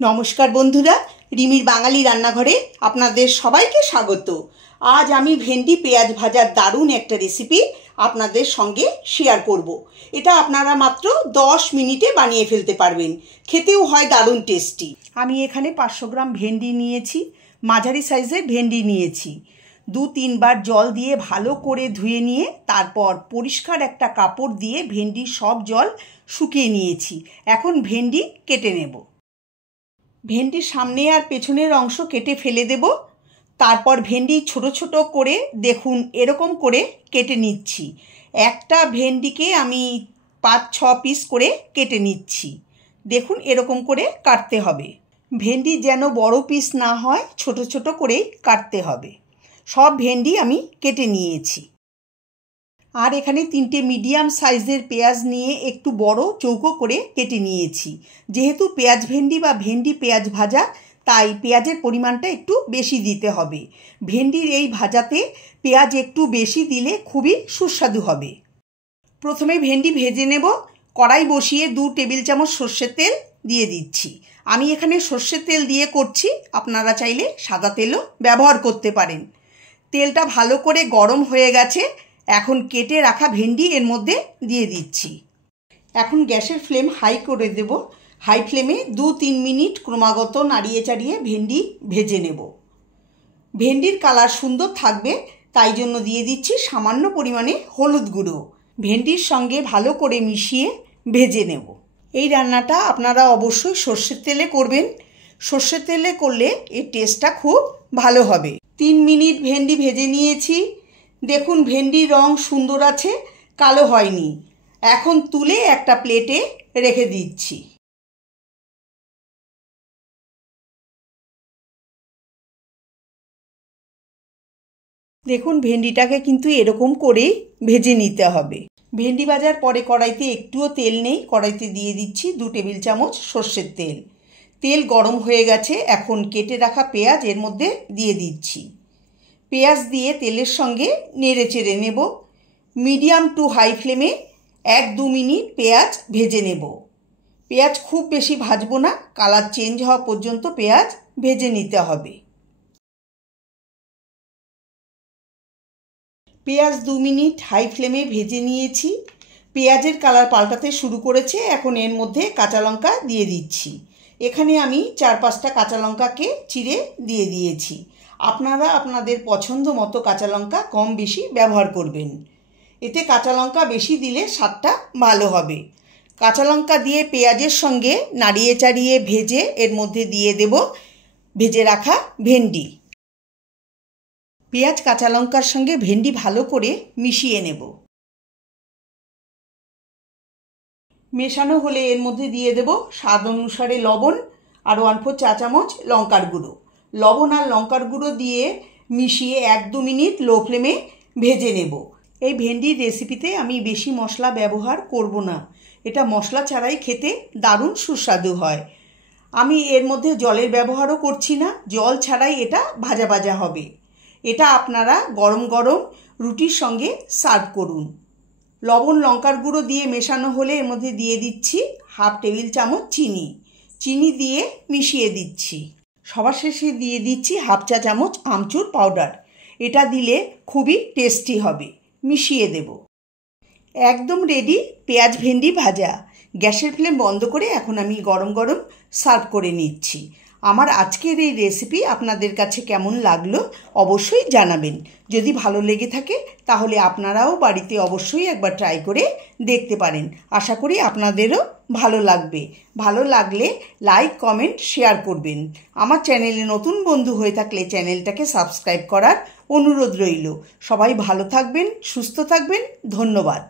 নমস্কার বন্ধুরা, রিমির বাঙালি রান্নাঘরে আপনাদের সবাইকে স্বাগত। আজ আমি ভেন্ডি পেঁয়াজ ভাজার দারুণ একটা রেসিপি আপনাদের সঙ্গে শেয়ার করব। এটা আপনারা মাত্র 10 মিনিটে বানিয়ে ফেলতে পারবেন, খেতেও হয় দারুণ টেস্টি। আমি এখানে 500 গ্রাম ভেন্ডি নিয়েছি, মাঝারি সাইজের ভেন্ডি নিয়েছি। 2-3 বার জল দিয়ে ভালো করে ধুয়ে নিয়ে তারপর পরিষ্কার একটা কাপড় দিয়ে ভেন্ডির সব জল শুকিয়ে নিয়েছি। এখন ভেন্ডি কেটে নেব। ভেন্ডির সামনে আর পেছনের অংশ কেটে ফেলে দেব। তারপর ভেন্ডি ছোট ছোট করে দেখুন এরকম করে কেটে নিচ্ছি। একটা ভেন্ডিকে আমি 5-6 পিস করে কেটে নিচ্ছি। দেখুন এরকম করে কাটতে হবে। ভেন্ডি যেন বড় পিস না হয়, ছোট ছোট করেই কাটতে হবে। সব ভেন্ডি আমি কেটে নিয়েছি। আর এখানে 3টে মিডিয়াম সাইজের পেঁয়াজ নিয়ে একটু বড় চৌকো করে কেটে নিয়েছি। যেহেতু পেঁয়াজ ভেন্ডি বা ভেন্ডি পেঁয়াজ ভাজা, তাই পেঁয়াজের পরিমাণটা একটু বেশি দিতে হবে। ভেন্ডির এই ভাজাতে পেঁয়াজ একটু বেশি দিলে খুবই সুস্বাদু হবে। প্রথমে ভেন্ডি ভেজে নেব। কড়াই বসিয়ে 2 টেবিল চামচ সর্ষের তেল দিয়ে দিচ্ছি। আমি এখানে সর্ষের তেল দিয়ে করছি, আপনারা চাইলে সাদা তেলও ব্যবহার করতে পারেন। তেলটা ভালো করে গরম হয়ে গেছে। এখন কেটে রাখা ভেন্ডি এর মধ্যে দিয়ে দিচ্ছি। এখন গ্যাসের ফ্লেম হাই করে দেব। হাই ফ্লেমে 2-3 মিনিট ক্রমাগত নাড়িয়ে চাড়িয়ে ভেন্ডি ভেজে নেব। ভেন্ডির কালার সুন্দর থাকবে, তাই জন্য দিয়ে দিচ্ছি সামান্য পরিমাণে হলুদ গুঁড়ো। ভেন্ডির সঙ্গে ভালো করে মিশিয়ে ভেজে নেব। এই রান্নাটা আপনারা অবশ্যই সর্ষের তেলে করবেন। সর্ষের তেলে করলে এর টেস্টটা খুব ভালো হবে। 3 মিনিট ভেন্ডি ভেজে নিয়েছি। দেখুন ভেন্ডির রং সুন্দর আছে, কালো হয়নি। এখন তুলে একটা প্লেটে রেখে দিচ্ছি। দেখুন ভেন্ডিটাকে কিন্তু এরকম করেই ভেজে নিতে হবে। ভেন্ডি ভাজার পরে কড়াইতে একটুও তেল নেই, কড়াইতে দিয়ে দিচ্ছি 2 টেবিল চামচ সর্ষের তেল। তেল গরম হয়ে গেছে। এখন কেটে রাখা পেঁয়াজ এর মধ্যে দিয়ে দিচ্ছি। পেঁয়াজ দিয়ে তেলের সঙ্গে নেড়ে চেড়ে নেব। মিডিয়াম টু হাই ফ্লেমে 1-2 মিনিট পেঁয়াজ ভেজে নেব। পেঁয়াজ খুব বেশি ভাজবো না, কালার চেঞ্জ হওয়া পর্যন্ত পেঁয়াজ ভেজে নিতে হবে। পেঁয়াজ 2 মিনিট হাই ফ্লেমে ভেজে নিয়েছি। পেঁয়াজের কালার পাল্টাতে শুরু করেছে। এখন এর মধ্যে কাঁচা লঙ্কা দিয়ে দিচ্ছি। এখানে আমি 4-5টা কাঁচা লঙ্কাকে চিড়ে দিয়ে দিয়েছি। আপনারা আপনাদের পছন্দ মতো কাঁচা লঙ্কা কম বেশি ব্যবহার করবেন। এতে কাঁচা লঙ্কা বেশি দিলে স্বাদটা ভালো হবে। কাঁচা লঙ্কা দিয়ে পেঁয়াজের সঙ্গে নাড়িয়ে চাড়িয়ে ভেজে এর মধ্যে দিয়ে দেব ভেজে রাখা ভেন্ডি। পেঁয়াজ কাঁচা লঙ্কার সঙ্গে ভেন্ডি ভালো করে মিশিয়ে নেব। মেশানো হলে এর মধ্যে দিয়ে দেব স্বাদ অনুসারে লবণ আর 1/4 চা চামচ লঙ্কার গুঁড়ো। লবণ আর লঙ্কার গুঁড়ো দিয়ে মিশিয়ে 1-2 মিনিট লো ফ্লেমে ভেজে নেব। এই ভেন্ডির রেসিপিতে আমি বেশি মশলা ব্যবহার করব না। এটা মশলা ছাড়াই খেতে দারুণ সুস্বাদু হয়। আমি এর মধ্যে জলের ব্যবহারও করছি না, জল ছাড়াই এটা ভাজা ভাজা হবে। এটা আপনারা গরম গরম রুটির সঙ্গে সার্ভ করুন। লবণ লঙ্কার গুঁড়ো দিয়ে মেশানো হলে এর মধ্যে দিয়ে দিচ্ছি 1/2 টেবিল চামচ চিনি। চিনি দিয়ে মিশিয়ে দিচ্ছি। সবার শেষে দিয়ে দিচ্ছি 1/2 চা চামচ আমচুর পাউডার। এটা দিলে খুবই টেস্টি হবে। মিশিয়ে দেব। একদম রেডি পেঁয়াজ ভেন্ডি ভাজা। গ্যাসের ফ্লেম বন্ধ করে এখন আমি গরম গরম সার্ভ করে নিচ্ছি। আমার আজকের এই রেসিপি আপনাদের কাছে কেমন লাগলো অবশ্যই জানাবেন। যদি ভালো লেগে থাকে তাহলে আপনারাও বাড়িতে অবশ্যই একবার ট্রাই করে দেখতে পারেন। আশা করি আপনাদেরও ভালো লাগবে। ভালো লাগলে লাইক কমেন্ট শেয়ার করবেন। আমার চ্যানেলে নতুন বন্ধু হয়ে থাকলে চ্যানেলটাকে সাবস্ক্রাইব করার অনুরোধ রইল। সবাই ভালো থাকবেন, সুস্থ থাকবেন। ধন্যবাদ।